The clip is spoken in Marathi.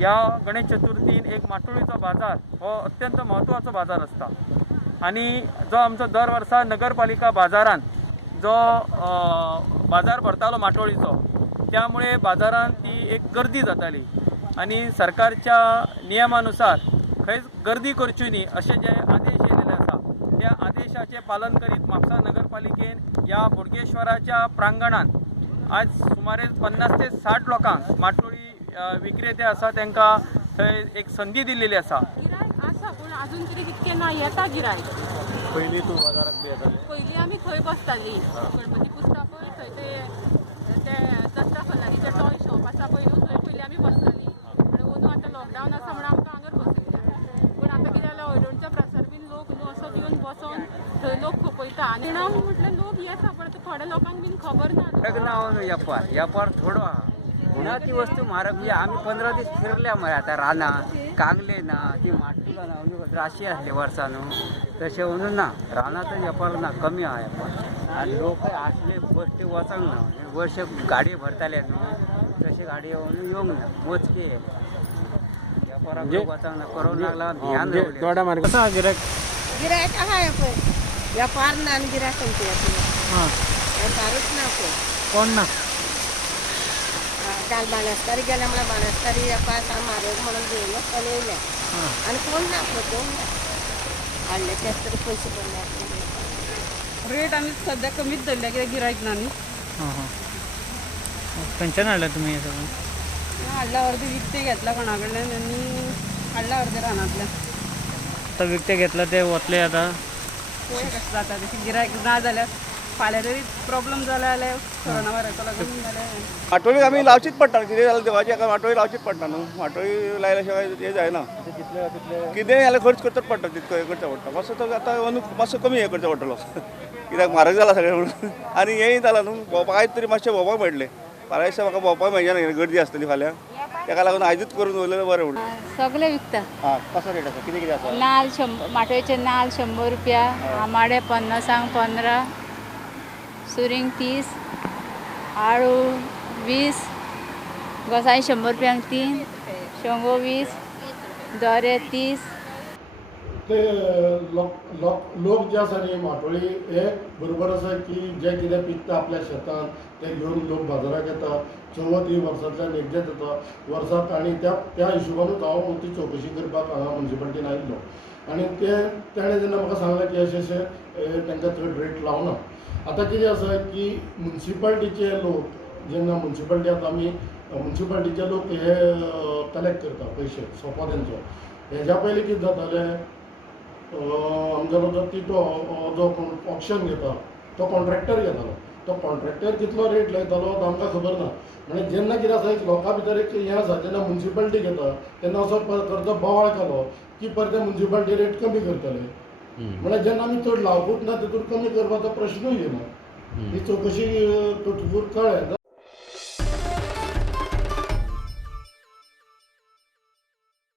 ह्या गणेश चतुर्थीन एक माटोळीचो बाजार हो अत्यंत महत्वाचो बाजार असता आणि जो आमचो दर वर्सा नगरपालिका बाजारान जो बाजार भरतालो माटोळीचो त्यामुळे बाजारात ती एक गर्दी जाताली आणि सरकारच्या नियमानुसार खंयच गर्दी करची न्ही असे जे आदेश येयलेले आसा त्या आदेशाचे पालन करीत म्हापसा नगरपालिकेन या बोडगेश्वराच्या प्रांगणात आज सुमारे 50 ते 60 लोकांक माटोळी विक्रेते आसा तांकां थंय एक संधी दिल्लेली आसा. गिरायक आसा पूण अजून तरी तितकें ना येता गिरायक. पयलीं तूं बाजाराक बी येतालें? पयलीं आमी थंय बसतालीं गणपती पुजता पळय थंय ते दत्ता फलारीचें टॉय शॉप आसा पळय न्हू थंय पयलीं आमी बसतालीं आनी अंदू आतां लॉकडावन आसा म्हणून आमकां हांगर बसयल्या पूण आतां कितें जालां हळडणच्या प्रसार बीन लोक न्हू असो घेवन बसोन थंय लोक खपयता आनी हांव म्हटलें लोक येता पण थोड्या लोकांक बीन खबर ना व्यापार थोडो आहा उन्हाची वस्तू म्हारग म्हणजे आम्ही 15 दीस फिरल्या मरे आता राना कांगले ना ती माटुला ना म्हणजे राशी असले वर्सा न्हू तशें म्हणून ना रानाचो वेपार ना कमी आहा वेपार आनी लोक आसले बश्टे वचोंक ना वर्ष गाडी भरताले न्हू तशें गाडी येवंक ना मोजके वेपाराक वचोंक ना करोना लागला ध्यान दवरलें. कसं गिरायक? गिरायक आहा पळय वेपार ना आनी गिरायक खंयचे येतले वेपारूच ना पळय कोण ना? काल बाणस्तारी गेल्या म्हळ्यार बाणस्तारी वेपार म्हारग म्हणून घेवन चलयल्या आनी कोण ना पळय कोण ना हाडले तेच तरी पयशे पडले. रेट आमी सद्या कमीच धरल्या कित्याक गिरायक ना न्ही. खंयच्यान हाडला तुमी हे सगळें? हाडला अर्दे विकते घेतला कोणा कडल्यान आनी हाडला अर्दे रानांतल्यान. आता विकते घेतला ते वतले आता पळय कशें जाता तशें गिरायक ना जाल्यार फाल्यां तरी प्रॉब्लेम जाला जाल्यार कोरोना वायरसाक लागून जाल्यार माटोळी आमी लावचीच पडटा कितें जाल्यार देवाची हाका माटोळी लावचीच पडटा न्हू माटोळी लायल्या शिवाय हें जायना कितेंय जाल्यार खर्च करचोच पडटा तितको हें करचो पडटा मातसो तो आतां अंदूक मातसो कमी हें करचो पडटलो कित्याक म्हारग जाला सगळें म्हणून आनी हेंय जालां न्हू भोंवपाक आयज तरी मातशें भोंवपाक मेळटलें फाल्यां दिसा म्हाका भोंवपाक मेळचें ना गर्दी आसतली फाल्यां ताका लागून आयजूच करून दवरलेलें बरें म्हणून. सगळे विकता. हां कसो रेट आसा कितें कितें आसा? नाल माटोळेचे नाल 100 रुपया आमाडे 50 15 सुरींग 30 आळू 20 घोसाळी 100 रुपयांक 3 शेंगो 20 दोरे 30. ते लोक जे आसा न्ही माटोळी हे बरोबर आसा की जे कितें पिकता आपल्या शेतान ते घेवन लोक बाजाराक येता चवथ ही वर्सांतल्यान एकदांच येता वर्साक आनी त्या हिशोबानूच हांव ती चवकशी करपाक हांगा म्युन्सिपालिटीन आयिल्लो आनी तेणें जेन्ना म्हाका सांगलें की अशें तांकां चड रेट लावना. आतां कितें आसा की म्युन्सिपालिटीचे लोक जेन्ना म्युन्सिपालिटींत आमी म्युन्सिपालिटीचे लोक हे कलेक्ट करता पयशे सोपो तेंचो हेज्या पयलीं कितें जातालें आमगेलो जो ऑक्शन घेता तो कॉन्ट्रॅक्टर घेतालो तो कॉन्ट्रॅक्टर कितलो रेट लायतालो तो आमकां खबर ना म्हणजे जेन्ना कितें आसा एक लोकां भितर एक हें आसा जेन्ना म्युन्सिपालिटी घेता तेन्ना असो खर्च बोवाळ केलो की परते म्युन्सिपालिटी रेट कमी करतले म्हळ्यार जेन्ना आमी चड लावपूच ना तितून कमी करपाचो प्रश्नूय येना ही चवकशी कळ्ळें.